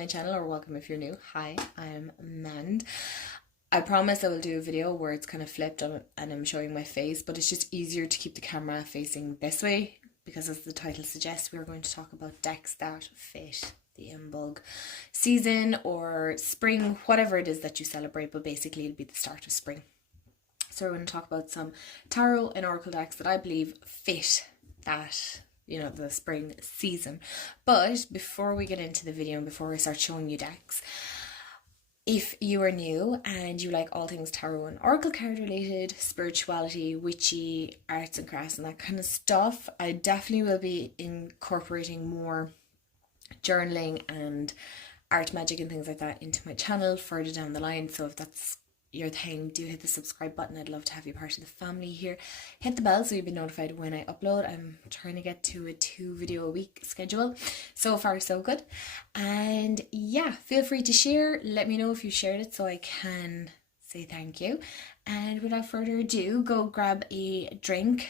my channel, or welcome if you're new. Hi, I'm Mand. I promise I will do a video where it's kind of flipped on and I'm showing my face, but it's just easier to keep the camera facing this way because, as the title suggests, we are going to talk about decks that fit the Imbolc season or spring, whatever it is that you celebrate, but basically it'll be the start of spring. So we're going to talk about some tarot and oracle decks that I believe fit that, the spring season. But before we get into the video and before I start showing you decks, if you are new and you like all things tarot and oracle card related, spirituality, witchy, arts and crafts and that kind of stuff, I definitely will be incorporating more journaling and art magic and things like that into my channel further down the line. So if that's your thing, do hit the subscribe button. I'd love to have you part of the family here. Hit the bell so you'll be notified when I upload. I'm trying to get to a 2 video a week schedule. So far so good. And yeah, feel free to share. Let me know if you shared it so I can say thank you. And without further ado, go grab a drink,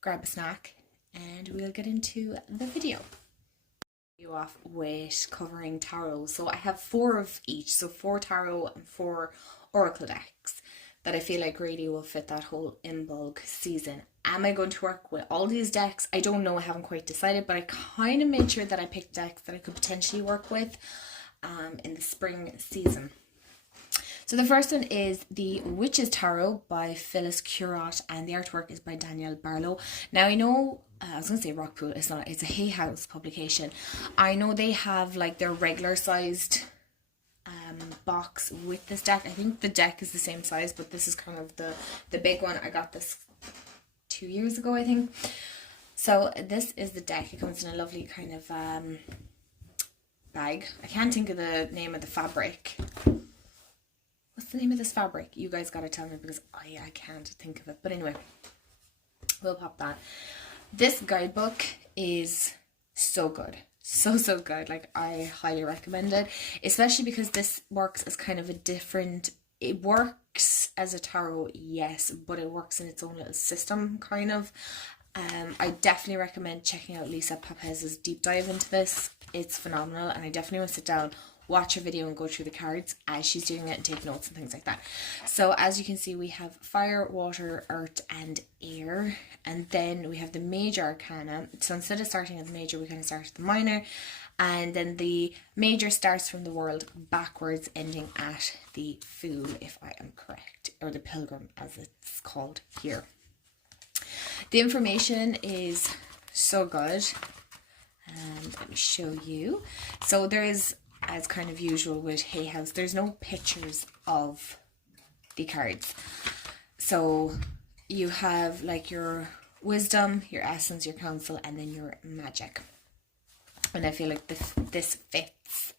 grab a snack, and we'll get into the video. You off with covering tarot. So I have 4 of each, so 4 tarot and 4 oracle decks that I feel like really will fit that whole Imbolc season. Am I going to work with all these decks? I don't know, I haven't quite decided, but I kind of made sure that I picked decks that I could potentially work with in the spring season. So the first one is the Witch's Tarot by Phyllis Curott, and the artwork is by Danielle Barlow. Now I know, I was going to say Rockpool, it's not, it's a Hay House publication. I know they have like their regular sized box with this deck. I think the deck is the same size, but this is kind of the big one. I got this 2 years ago, I think. So this is the deck. It comes in a lovely kind of bag. I can't think of the name of the fabric. What's the name of this fabric? You guys gotta tell me because I can't think of it. But anyway, we'll pop that. This guidebook is so good. So good. Like, I highly recommend it, especially because this works as kind of a different, it works as a tarot, yes, but it works in its own little system, kind of. I definitely recommend checking out Lisa Papez's deep dive into this. It's phenomenal, and I definitely want to sit down, watch her video and go through the cards as she's doing it and take notes and things like that. So as you can see, we have fire, water, earth and air, and then we have the major arcana. So instead of starting at the major, we kind of start at the minor, and then the major starts from the world backwards, ending at the fool, if I am correct, or the pilgrim as it's called here. The information is so good, and let me show you. So there is, as kind of usual with Hay House, there's no pictures of the cards. So you have like your wisdom, your essence, your counsel, and then your magic. And I feel like this fits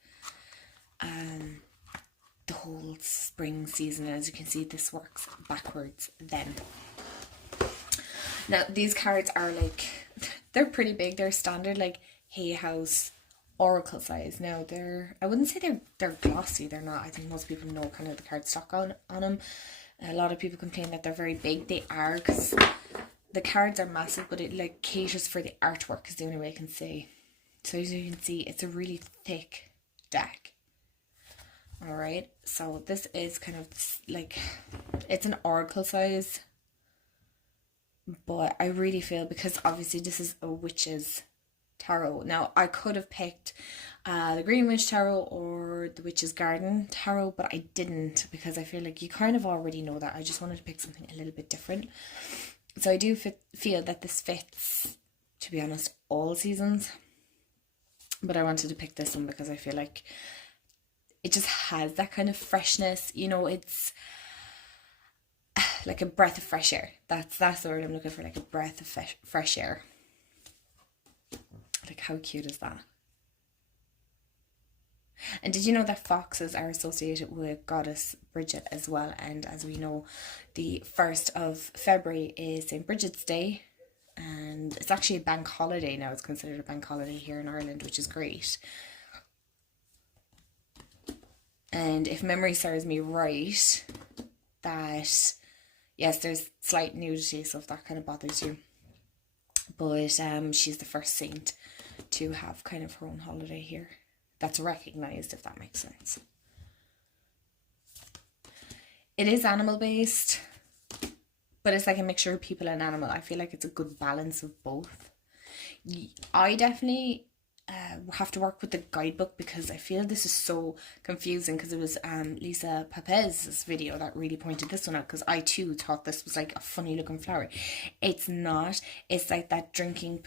the whole spring season. As you can see, this works backwards then. Now these cards are like, they're pretty big. They're standard like Hay House oracle size. Now I wouldn't say they're glossy, they're not. I think most people know kind of the cardstock on them. A lot of people complain that they're very big. They are, because the cards are massive, but it like caters for the artwork is the only way I can say. So as you can see, it's a really thick deck. Alright, so this is kind of like, it's an oracle size, but I really feel, because obviously this is a witch's tarot. Now I could have picked the Green Witch Tarot or the Witch's Garden Tarot, but I didn't, because I feel like you kind of already know that. I just wanted to pick something a little bit different. So I do feel that this fits, to be honest, all seasons, but I wanted to pick this one because I feel like it just has that kind of freshness. It's like a breath of fresh air. That's the word I'm looking for, like a breath of fresh air. Like, how cute is that? And did you know that foxes are associated with goddess Bridget as well? And as we know, the 1st of February is St. Bridget's Day, and it's actually a bank holiday now. It's considered a bank holiday here in Ireland, which is great. And if memory serves me right, that yes, there's slight nudity, so if that kind of bothers you, but she's the first saint to have kind of her own holiday here that's recognized, if that makes sense. It is animal based, but it's like a mixture of people and animal. I feel like it's a good balance of both. I definitely have to work with the guidebook because I feel this is so confusing, because it was Lisa Papez's video that really pointed this one out, because I too thought this was like a funny looking flower. It's not. It's like that drinking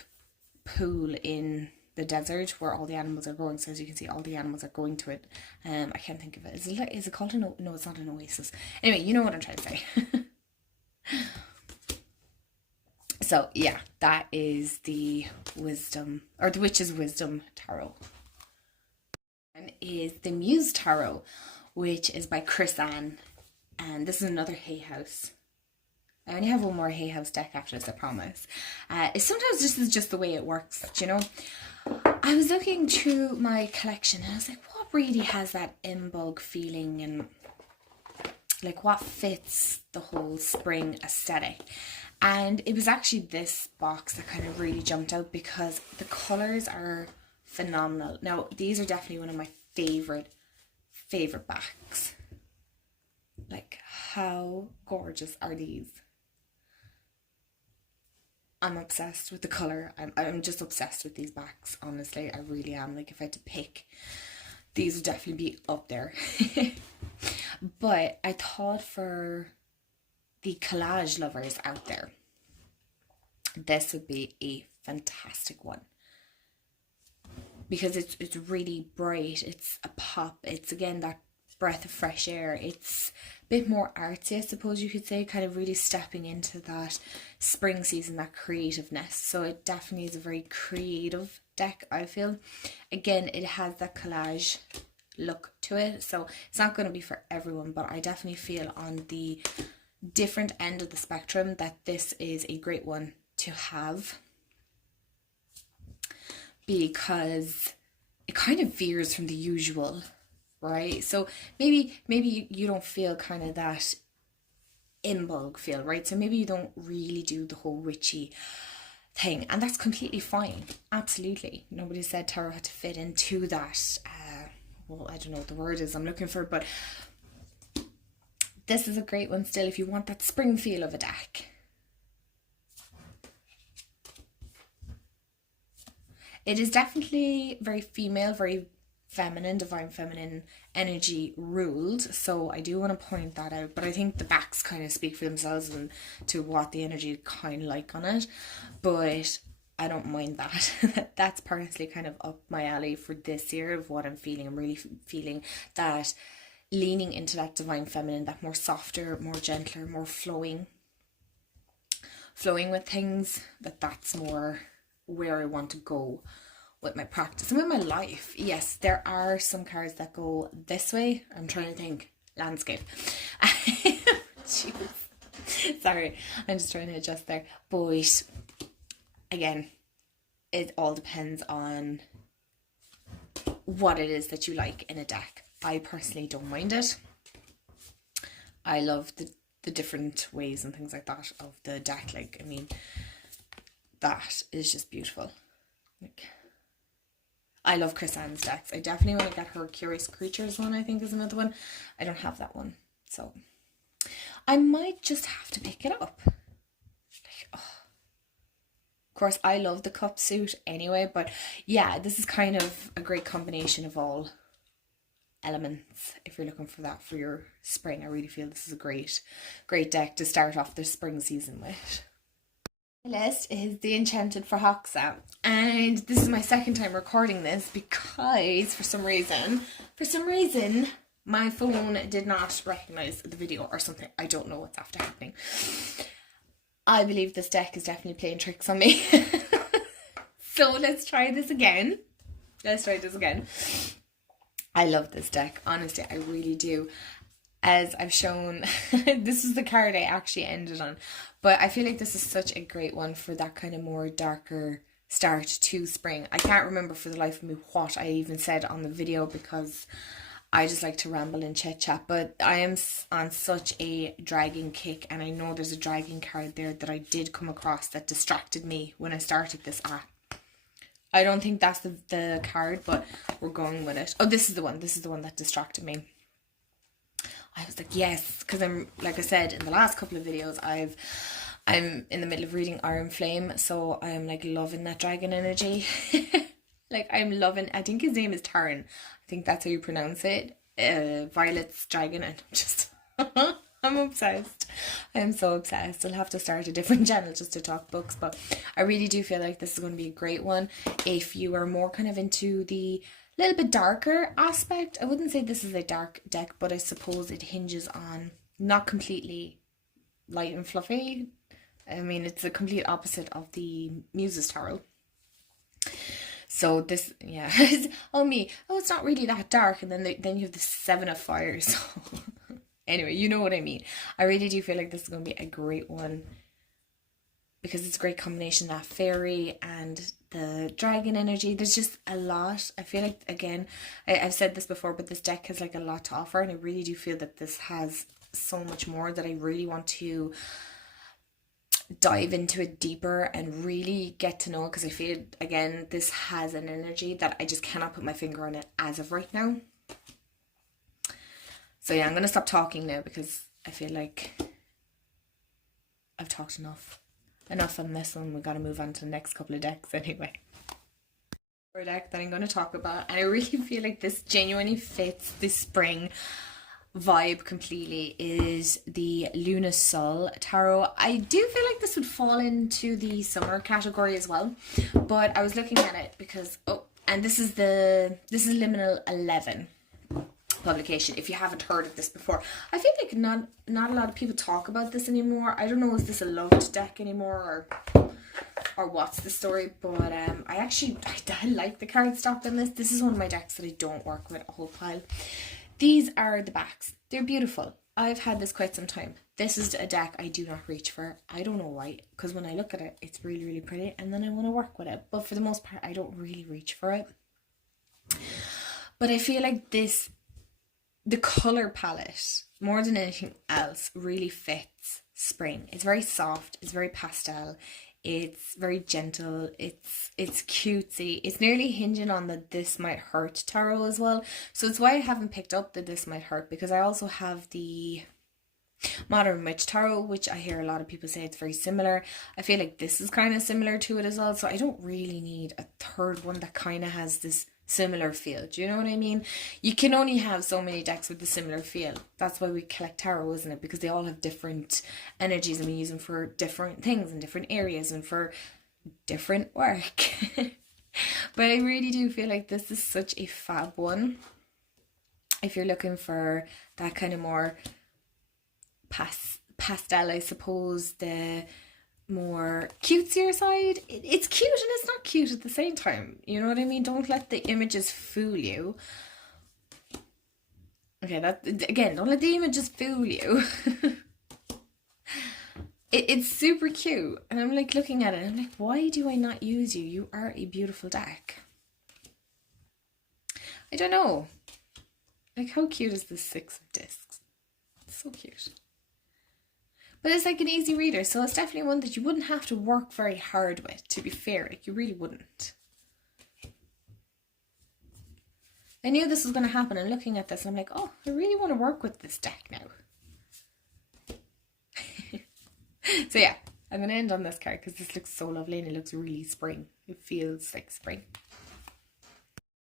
pool in the desert where all the animals are going. So as you can see, all the animals are going to it. I can't think of it. Is it called no, it's not an oasis. Anyway, you know what I'm trying to say. So yeah, that is the wisdom, or the Witch's Wisdom Tarot. And is the Muse Tarot, which is by Chris Ann, and this is another Hay House. I only have one more Hay House deck after this, I promise. Sometimes this is just the way it works, do you know? I was looking through my collection and I was like, what really has that Imbolc feeling, and like what fits the whole spring aesthetic? And it was actually this box that kind of really jumped out because the colours are phenomenal. Now, these are definitely one of my favourite backs. Like, how gorgeous are these? I'm obsessed with the colour. I'm just obsessed with these backs, honestly. I really am. Like, if I had to pick, these would definitely be up there. But I thought for the collage lovers out there, this would be a fantastic one, because it's really bright, it's a pop, it's again that breath of fresh air, it's a bit more artsy, I suppose you could say, kind of really stepping into that spring season, that creativeness. So it definitely is a very creative deck, I feel. Again, it has that collage look to it, so it's not going to be for everyone, but I definitely feel on the different end of the spectrum that this is a great one to have, because it kind of veers from the usual, right? So maybe you don't feel kind of that Imbolc feel, right? So maybe you don't really do the whole witchy thing, and that's completely fine. Absolutely, nobody said tarot had to fit into that well, I don't know what the word is I'm looking for, but this is a great one still if you want that spring feel of a deck. It is definitely very female, very feminine, divine feminine energy ruled, so I do want to point that out, but I think the backs kind of speak for themselves and to what the energy kind of like on it, but I don't mind that. That's personally kind of up my alley for this year of what I'm feeling. I'm really feeling that leaning into that divine feminine, that more softer, more gentler, more flowing with things, that's more where I want to go with my practice and with my life. Yes, there are some cards that go this way. I'm trying to think. Landscape. Jeez. Sorry, I'm just trying to adjust there. But again, it all depends on what it is that you like in a deck. I personally don't mind it. I love the different ways and things like that of the deck. Like, I mean, that is just beautiful. Like, I love Chris Ann's decks. I definitely want to get her Curious Creatures one, I think is another one. I don't have that one, so I might just have to pick it up. Like, oh. Of course, I love the cup suit anyway, but yeah, this is kind of a great combination of all elements if you're looking for that for your spring. I really feel this is a great deck to start off the spring season with. My list is the Enchanted for Hoxa, and this is my second time recording this because for some reason my phone did not recognize the video or something. I don't know what's after happening. I believe this deck is definitely playing tricks on me. So let's try this again. I love this deck, honestly, I really do. As I've shown, this is the card I actually ended on, but I feel like this is such a great one for that kind of more darker start to spring. I can't remember for the life of me what I even said on the video because I just like to ramble and chit chat, but I am on such a dragon kick, and I know there's a dragon card there that I did come across that distracted me when I started this app. I don't think that's the card, but we're going with it. Oh, this is the one. This is the one that distracted me. I was like, yes, because I'm, like I said in the last couple of videos, I'm in the middle of reading Iron Flame, so I'm like loving that dragon energy. Like I'm loving, I think his name is Taran. I think that's how you pronounce it. Violet's dragon, and I'm just I'm obsessed. I'm so obsessed. I'll have to start a different channel just to talk books, but I really do feel like this is going to be a great one. If you are more kind of into the little bit darker aspect, I wouldn't say this is a dark deck, but I suppose it hinges on not completely light and fluffy. I mean, it's the complete opposite of the Muses Tarot. So this, yeah, oh me, oh it's not really that dark, and then you have the Seven of Fire. So anyway, you know what I mean. I really do feel like this is going to be a great one because it's a great combination of that fairy and the dragon energy. There's just a lot. I feel like, again, I've said this before, but this deck has like a lot to offer, and I really do feel that this has so much more that I really want to dive into it deeper and really get to know, because I feel, again, this has an energy that I just cannot put my finger on it as of right now. So yeah, I'm going to stop talking now because I feel like I've talked enough on this one. We've got to move on to the next couple of decks anyway. For a deck that I'm going to talk about, and I really feel like this genuinely fits the spring vibe completely, is the Luna Sol Tarot. I do feel like this would fall into the summer category as well, but I was looking at it because, oh, and this is Liminal 11 publication. If you haven't heard of this before, I feel like not a lot of people talk about this anymore. I don't know, is this a loved deck anymore, or what's the story? But I like the cardstock in this. This is one of my decks that I don't work with a whole pile. These are the backs. They're beautiful. I've had this quite some time. This is a deck I do not reach for. I don't know why, because when I look at it, it's really, really pretty, and then I want to work with it. But for the most part, I don't really reach for it. But I feel like the colour palette, more than anything else, really fits spring. It's very soft. It's very pastel. It's very gentle. It's cutesy. It's nearly hinging on the This Might Hurt tarot as well. So it's why I haven't picked up the This Might Hurt, because I also have the Modern Witch Tarot, which I hear a lot of people say it's very similar. I feel like this is kind of similar to it as well. So I don't really need a third one that kind of has this similar feel. Do you know what I mean? You can only have so many decks with the similar feel. That's why we collect tarot, isn't it? Because they all have different energies and we use them for different things in different areas and for different work. But I really do feel like this is such a fab one. If you're looking for that kind of more pastel, I suppose, the more cutesier side. It's cute and it's not cute at the same time. You know what I mean? Don't let the images fool you. Okay, don't let the images fool you. It's super cute. And I'm like looking at it and I'm like, why do I not use you? You are a beautiful deck. I don't know. Like, how cute is this Six of Discs? It's so cute. But it's like an easy reader, so it's definitely one that you wouldn't have to work very hard with, to be fair. Like, you really wouldn't. I knew this was going to happen, and looking at this, I'm like, oh, I really want to work with this deck now. So yeah, I'm going to end on this card because this looks so lovely and it looks really spring. It feels like spring.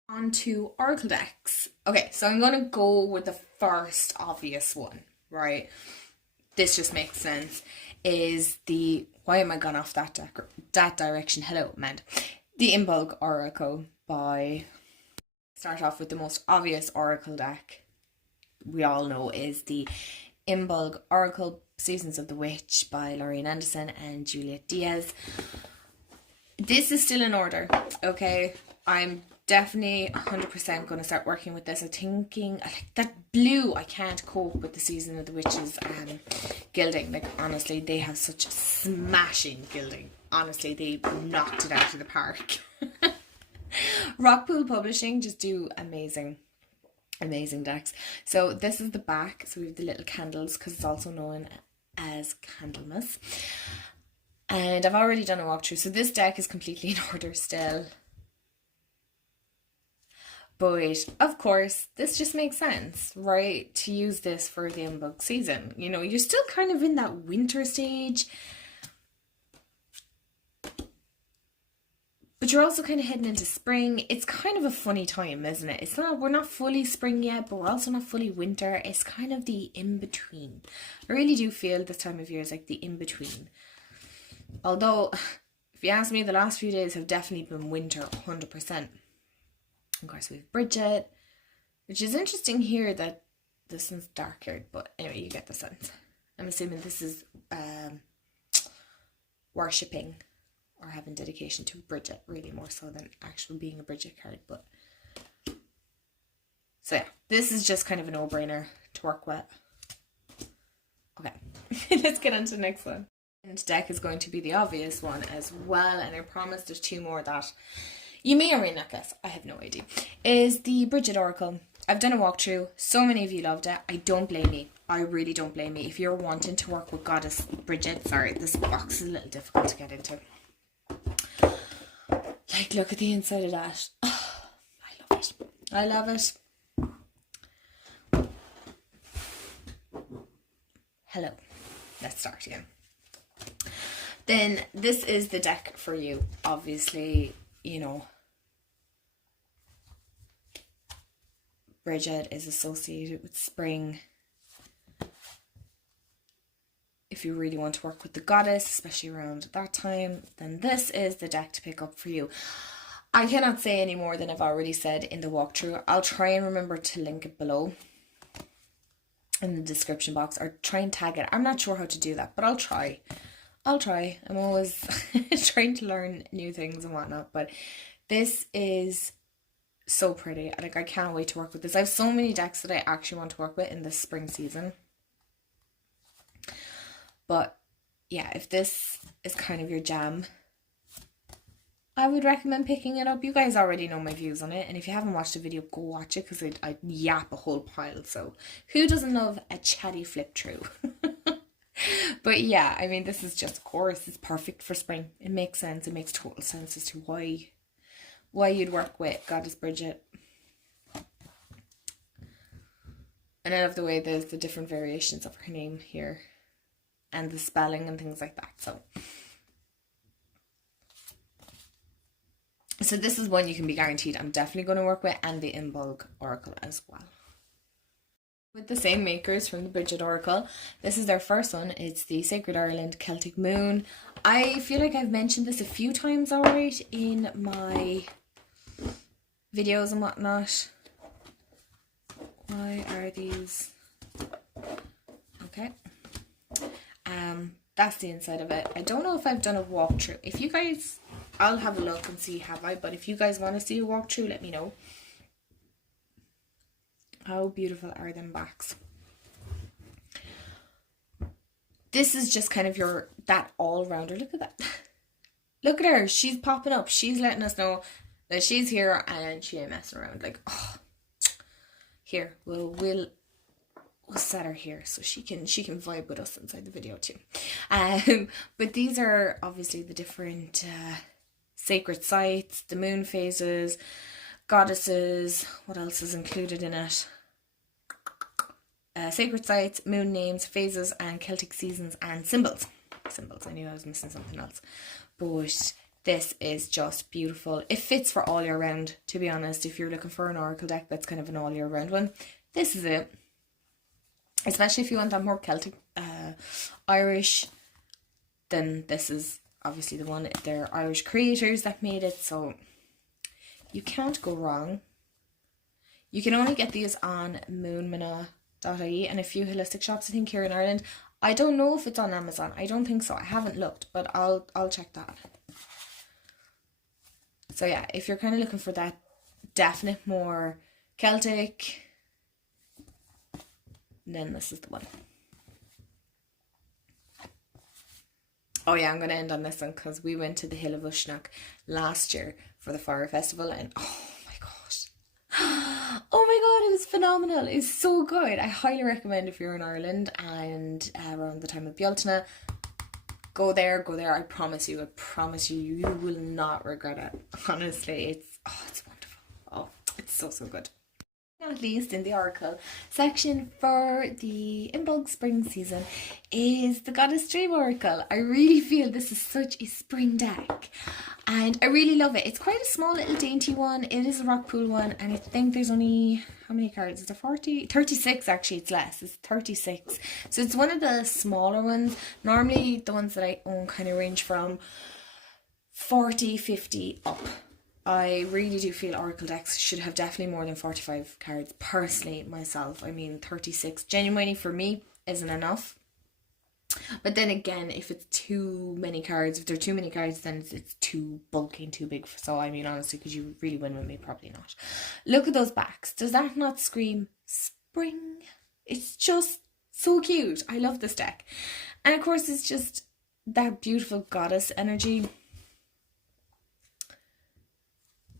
On to Oracle decks. Okay, so I'm going to go with the first obvious one, right? This just makes sense, is the, why am I gone off that direction? Hello, Amanda. The Imbolc Oracle by, start off with the most obvious Oracle deck we all know is the Imbolc Oracle Seasons of the Witch by Lauren Anderson and Juliet Diaz. This is still in order, okay? I'm definitely 100% going to start working with this. I'm thinking, like that blue, I can't cope with the Season of the Witches gilding. Like, honestly, they have such smashing gilding. Honestly, they knocked it out of the park. Rockpool Publishing just do amazing decks. So this is the back. So we have the little candles, because it's also known as Candlemas. And I've already done a walkthrough. So this deck is completely in order still. But of course, this just makes sense, right? To use this for the Imbolc season. You know, you're still kind of in that winter stage, but you're also kind of heading into spring. It's kind of a funny time, isn't it? It's not, we're not fully spring yet, but we're also not fully winter. It's kind of the in-between. I really do feel this time of year is like the in-between. Although, if you ask me, the last few days have definitely been winter, 100%. Of course, we have Bridget, which is interesting here that this one's dark-haired, but anyway, you get the sense. I'm assuming this is worshipping or having dedication to Bridget, really more so than actually being a Bridget card. But so yeah, this is just kind of a no-brainer to work with. Okay, let's get on to the next one. And deck is going to be the obvious one as well, and I promise there's two more that you may or may not guess, I have no idea, is the Bridget Oracle. I've done a walkthrough, so many of you loved it. I don't blame you. I really don't blame you. If you're wanting to work with Goddess Bridget, sorry, this box is a little difficult to get into. Like, look at the inside of that. Oh, I love it. I love it. Hello. Let's start again. Then this is the deck for you. Obviously, you know, Bridget is associated with spring. If you really want to work with the goddess, especially around that time, then this is the deck to pick up for you. I cannot say any more than I've already said in the walkthrough. I'll try and remember to link it below in the description box, or try and tag it. I'm not sure how to do that, but I'll try. I'm always trying to learn new things and whatnot, but this is so pretty. Like, I can't wait to work with this. I have so many decks that I actually want to work with in this spring season. But yeah, if this is kind of your jam, I would recommend picking it up. You guys already know my views on it, and if you haven't watched the video, go watch it, because I yap a whole pile. So who doesn't love a chatty flip through? But yeah, I mean, this is just, of course, it's perfect for spring. It makes sense. It makes total sense as to why you'd work with Goddess Bridget. And I love the way there's the different variations of her name here, and the spelling and things like that. So this is one you can be guaranteed I'm definitely going to work with, and the Imbolc Oracle as well. With the same makers from the Bridget Oracle, this is their first one. It's the Sacred Ireland Celtic Moon. I feel like I've mentioned this a few times alright in my videos and whatnot. Why are these? Okay. That's the inside of it. I don't know if I've done a walkthrough. If you guys, I'll have a look and see have I, but if you guys want to see a walkthrough, let me know. How beautiful are them backs? This is just kind of that all-rounder. Look at that. Look at her. She's popping up. She's letting us know that she's here and she ain't messing around. Like, oh, here, we'll set her here so she can vibe with us inside the video too. But these are obviously the different sacred sites, the moon phases, goddesses. What else is included in it? Sacred sites, moon names, phases, and Celtic seasons and symbols. I knew I was missing something else. But this is just beautiful. It fits for all year round, to be honest. If you're looking for an oracle deck that's kind of an all year round one, this is it. Especially if you want that more Celtic, Irish, then this is obviously the one. They're Irish creators that made it, so you can't go wrong. You can only get these on moonmana.ie and a few holistic shops, I think, here in Ireland. I don't know if it's on Amazon. I don't think so. I haven't looked, but I'll check that. So yeah, if you're kind of looking for that definite more Celtic, then this is the one. Oh yeah, I'm going to end on this one because we went to the Hill of Ushnak last year for the Fire Festival, and oh my god, it was phenomenal. It's so good. I highly recommend if you're in Ireland and around the time of Bealtaine, go there. I promise you, you will not regret it. Honestly, it's wonderful. Oh, It's so, so good. Not least in the Oracle section for the Imbolc spring season is the Goddess Dream Oracle. I really feel this is such a spring deck and I really love it. It's quite a small little dainty one. It is a rock pool one and I think there's only, how many cards? Is there 40? 36 actually, it's less. It's 36. So it's one of the smaller ones. Normally the ones that I own kind of range from 40, 50 up. I really do feel Oracle decks should have definitely more than 45 cards. Personally, myself, I mean 36 genuinely for me isn't enough. But then again, if it's too many cards, if there are too many cards, then it's too bulky and too big. So I mean, honestly, could you really win with me? Probably not. Look at those backs. Does that not scream spring? It's just so cute. I love this deck. And of course, it's just that beautiful goddess energy.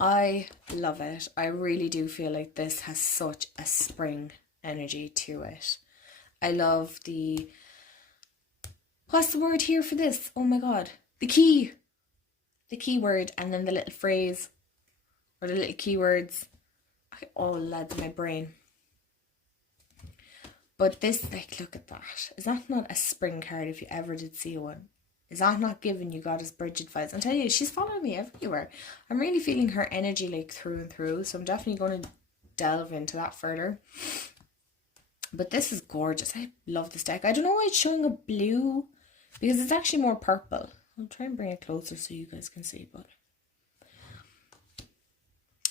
I love it. I really do feel like this has such a spring energy to it. I love the... What's the word here for this? Oh my god. The key. The keyword and then the little phrase. Or the little keywords. Oh, lads, my brain. But this, like, look at that. Is that not a spring card if you ever did see one? Is that not giving you Goddess Bridget vibes? I'm telling you, she's following me everywhere. I'm really feeling her energy like through and through. So I'm definitely going to delve into that further. But this is gorgeous. I love this deck. I don't know why it's showing a blue. Because it's actually more purple. I'll try and bring it closer so you guys can see.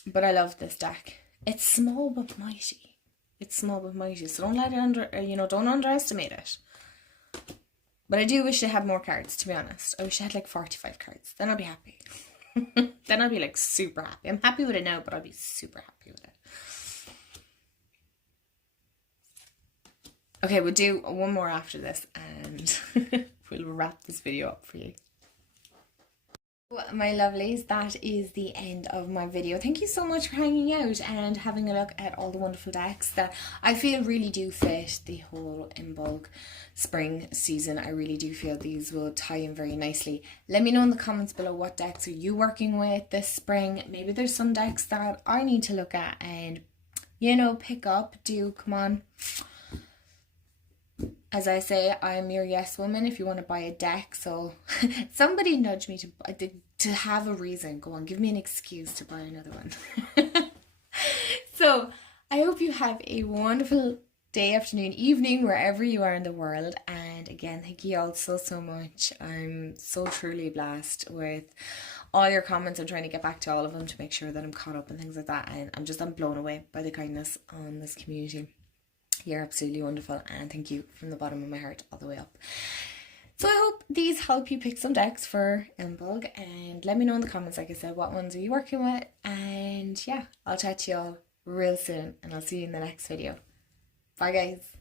But I love this deck. It's small but mighty. It's small but mighty. So don't let it don't underestimate it. But I do wish they had more cards, to be honest. I wish I had like 45 cards. Then I'll be happy. Then I'll be like super happy. I'm happy with it now, but I'll be super happy with it. Okay, we'll do one more after this and we'll wrap this video up for you. My lovelies, that is the end of my video. Thank you so much for hanging out and having a look at all the wonderful decks that I feel really do fit the whole Imbolc spring season. I really do feel these will tie in very nicely. Let me know in the comments below what decks are you working with this spring. Maybe there's some decks that I need to look at and, pick up. Come on. As I say, I'm your yes woman if you want to buy a deck. So somebody nudge me to have a reason. Go on, give me an excuse to buy another one. So I hope you have a wonderful day, afternoon, evening, wherever you are in the world. And again, thank you all so, so much. I'm so truly blessed with all your comments. I'm trying to get back to all of them to make sure that I'm caught up and things like that. And I'm blown away by the kindness on this community. You're absolutely wonderful and thank you from the bottom of my heart all the way up. So I hope these help you pick some decks for Imbolc and let me know in the comments, like I said, what ones are you working with, and yeah, I'll chat to you all real soon and I'll see you in the next video. Bye guys.